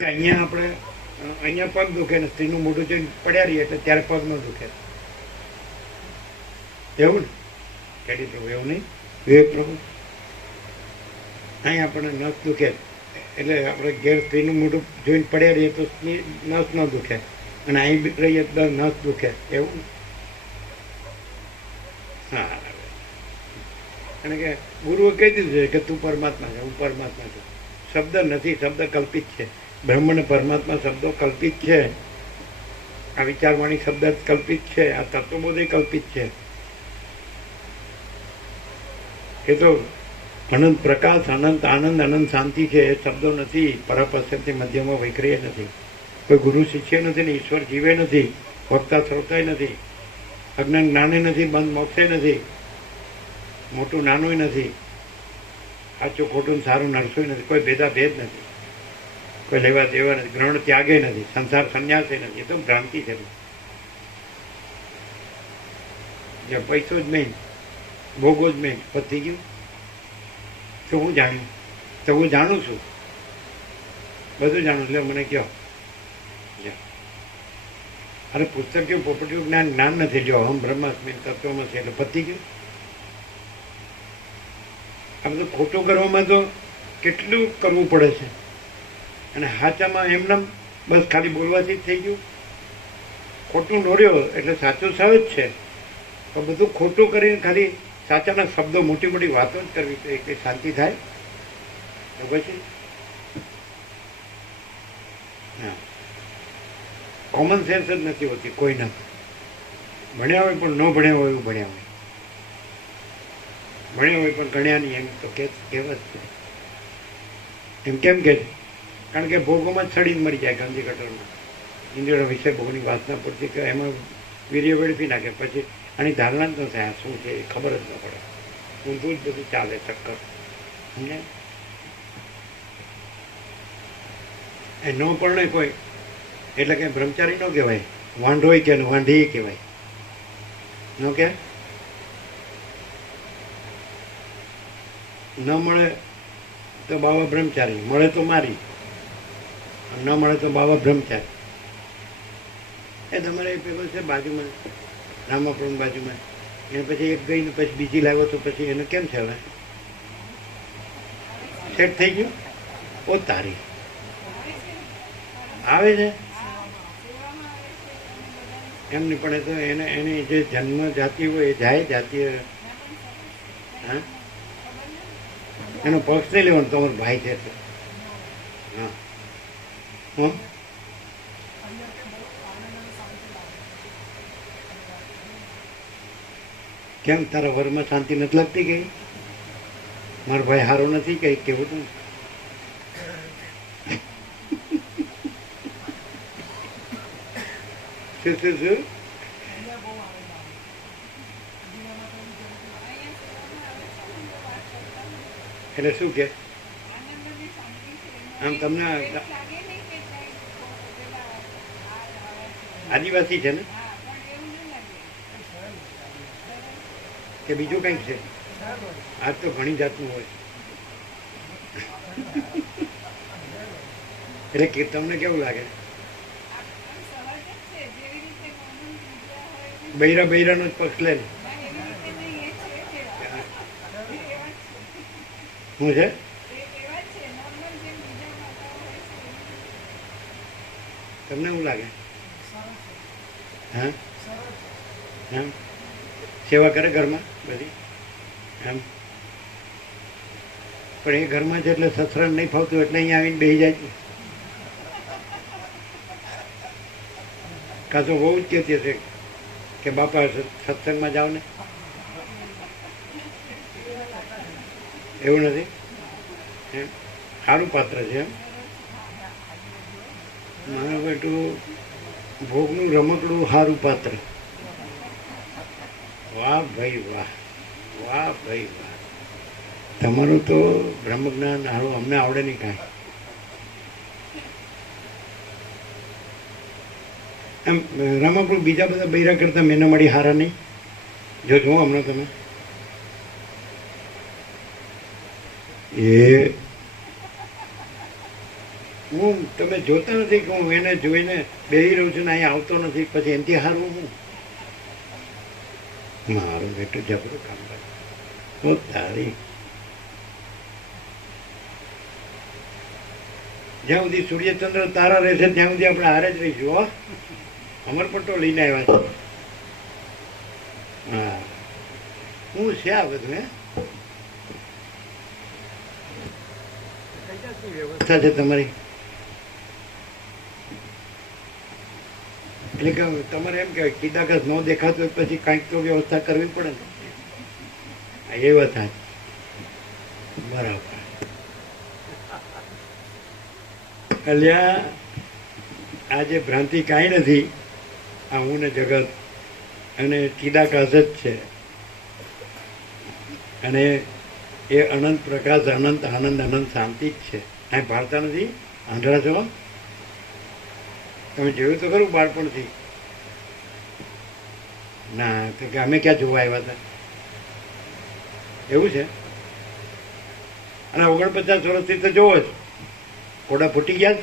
અહીંયા આપણે અહીંયા પગ દુખે ને સ્ત્રીનું મોઢું જોઈને પડ્યા રહીએ એટલે ત્યારે પગ ન દુખે. એવું ને કેડી પ્રભુ? એવું નહીં વિવેક પ્રભુ? અહીં આપણને નસ દુખે એટલે આપણે ઘેર સ્ત્રીનું મોઢું જોઈને પડ્યા રહીએ તો નસ ન દુખે, અને અહીં રહીએ તો નસ દુખે. એવું હા, કારણ કે ગુરુએ કહી દીધું છે કે તું પરમાત્મા છે, હું પરમાત્મા છું. શબ્દ નથી, શબ્દ કલ્પિત છે. બ્રહ્મ ને પરમાત્મા શબ્દો કલ્પિત છે. આ વિચારવાણી શબ્દ કલ્પિત છે. આ તત્વબોધ કલ્પિત છે. એ તો અનંત પ્રકાશ, અનંત આનંદ, અનંત શાંતિ છે. એ શબ્દો નથી. પરપશ્ચિમથી મધ્યમાં વૈખરીએ નથી. કોઈ ગુરુ શિષ્ય નથી ને ઈશ્વર જીવે નથી. વક્તા શ્રોતાય નથી. અજ્ઞાન જ્ઞાને નથી. બંધ મોક્ષે નથી. મોટું નાનું નથી. સાચું ખોટું સારું નરસું નથી. કોઈ ભેદા ભેદ નથી. કોઈ લેવા દેવા નથી. ગ્રહણ ત્યાગે નથી. સંસાર સંન્યાસે નથી. એ તો ભ્રાંતિ છે. જ્યાં પૈસો જ મેન, ભોગો જ મેન. પતી ગયું તો હું જાણ્યું, તો હું જાણું છું, બધું જાણું. એટલે મને કહો, અરે પુસ્તકીય પોપટીયું જ્ઞાન જ્ઞાન નથી. જો હમ બ્રહ્માસ્મિ તત્વમાં છે એટલે પતી ગયું. આ બધું ખોટું કરવામાં તો કેટલું કરવું પડે છે, અને સાચામાં એમને બસ ખાલી બોલવાથી જ થઈ ગયું. ખોટું નોર્યો એટલે સાચું સહજ છે, તો બધું ખોટું કરીને ખાલી સાચાના શબ્દો, મોટી મોટી વાતો જ કરવી તો એક શાંતિ થાય. તો પછી હા, કોમન સેન્સ જ નથી હોતી કોઈના. ભણ્યા હોય પણ ન ભણ્યા હોય એવું ભણ્યા હોય, ભણ્યા હોય પણ ગણ્યા નહીં એમ તો કહેવત છે. એમ કેમ કે કારણ કે ભોગોમાં જ સડીને મરી જાય. ગાંધી ગટરમાં ઇન્દ્રિયોના વિષય ભોગની વાસના પડતી કે એમાં વીર્ય વેડફી નાખે. પછી આની ધારણા જ ન થાય આ શું છે એ ખબર જ ન પડે. ઊંધું જ બધું ચાલે ચક્કર. સમજે? એ ન પરણે કોઈ એટલે કે બ્રહ્મચારી ન કહેવાય. વાંઢોય કે વાંઢી કહેવાય. ન કે ન મળે તો બાવા બ્રહ્મચારી, મળે તો મારી, ન મળે તો બાવા બ્રહ્મચારી. એ તમારે એ પેપર છે બાજુમાં, રામાપુરમ બાજુમાં. એને પછી એક ગઈ ને પછી બીજી લાવ્યો તો પછી એને કેમ છે હવે? સેટ થઈ ગયું? ઓ તારી આવે છે એમની પણ. એ તો એની જે જન્મ જાતિ હોય એ જાય જાતિ. હા, એનો પક્ષ નહીં લેવાનો. તમારો ભાઈ છે તો હા. હા, કેમ તારા વરમાં શાંતિ નથી લાગતી? કઈ મારો ભાઈ સારો નથી કઈ કેવું તું? શું એટલે શું કે આમ તમને આદિવાસી છે ને કે બીજું કંઈક છે? આજ તો ઘણી જાતનું હોય. એટલે કે તમને કેવું લાગે? બૈરા બૈરાનો જ પક્ષ લે ને? શું છે? તમને એવું લાગે? હા એમ સેવા કરે ઘરમાં બધી એમ, પણ એ ઘરમાં છે એટલે સસરાને નહીં ફાવતું એટલે અહીંયા આવીને બેસી જાય છે. કાં તો બહુ જ કહેતી હશે કે બાપા સત્સંગમાં જાઓ ને. એવું નથી એમ? સારું પાત્ર છે એમ. મારા બેટું ભોગનું રમકડું સારું પાત્ર. વાહ ભાઈ વાહ, વાહ ભાઈ વાહ. તમારું તો બ્રહ્મજ્ઞાન સારું, અમને આવડે નહીં કાંઈ. એમ રમકડું બીજા બધા બૈરા કરતા મેને મળી હારા નહીં. જો જુઓ હમણાં તમે એ હું તમે જોતા નથી કે હું એને જોઈને બેહી રહ્યું છું ને અહીંયા આવતો નથી, પછી એનાથી હારવું હું મારું બેટું જબરું કામ કરે. હું તારી જ્યાં સુધી સૂર્યચંદ્ર તારા રહેશે ત્યાં સુધી આપણે હારે જ રહીશું. હો, અમરપટ્ટો લઈને આવ્યા છે. હા, હું છે આ બધું. વ્યવસ્થા છે તમારી? એટલે કે તમારે એમ કહેવાય કીદાકસ ન દેખાતું હોય પછી કાંઈક તો વ્યવસ્થા કરવી પડે ને. એ વાત બરાબર. અલ્યા આ જે ભ્રાંતિ કાંઈ નથી, આ હું ને જગત અને ચિદાકાશ જ છે. અને એ અનંત પ્રકાશ, અનંત આનંદ, અનંત શાંતિ જ છે. આ ભારતા નથી? આંધળા છો? તમે જોયું તો ખરું બાળપણથી? ના, તો કે અમે ક્યાં જોવા આવ્યા હતા એવું છે. અને 49 વર્ષથી તો જોવો જ, કોડા ફૂટી ગયા જ.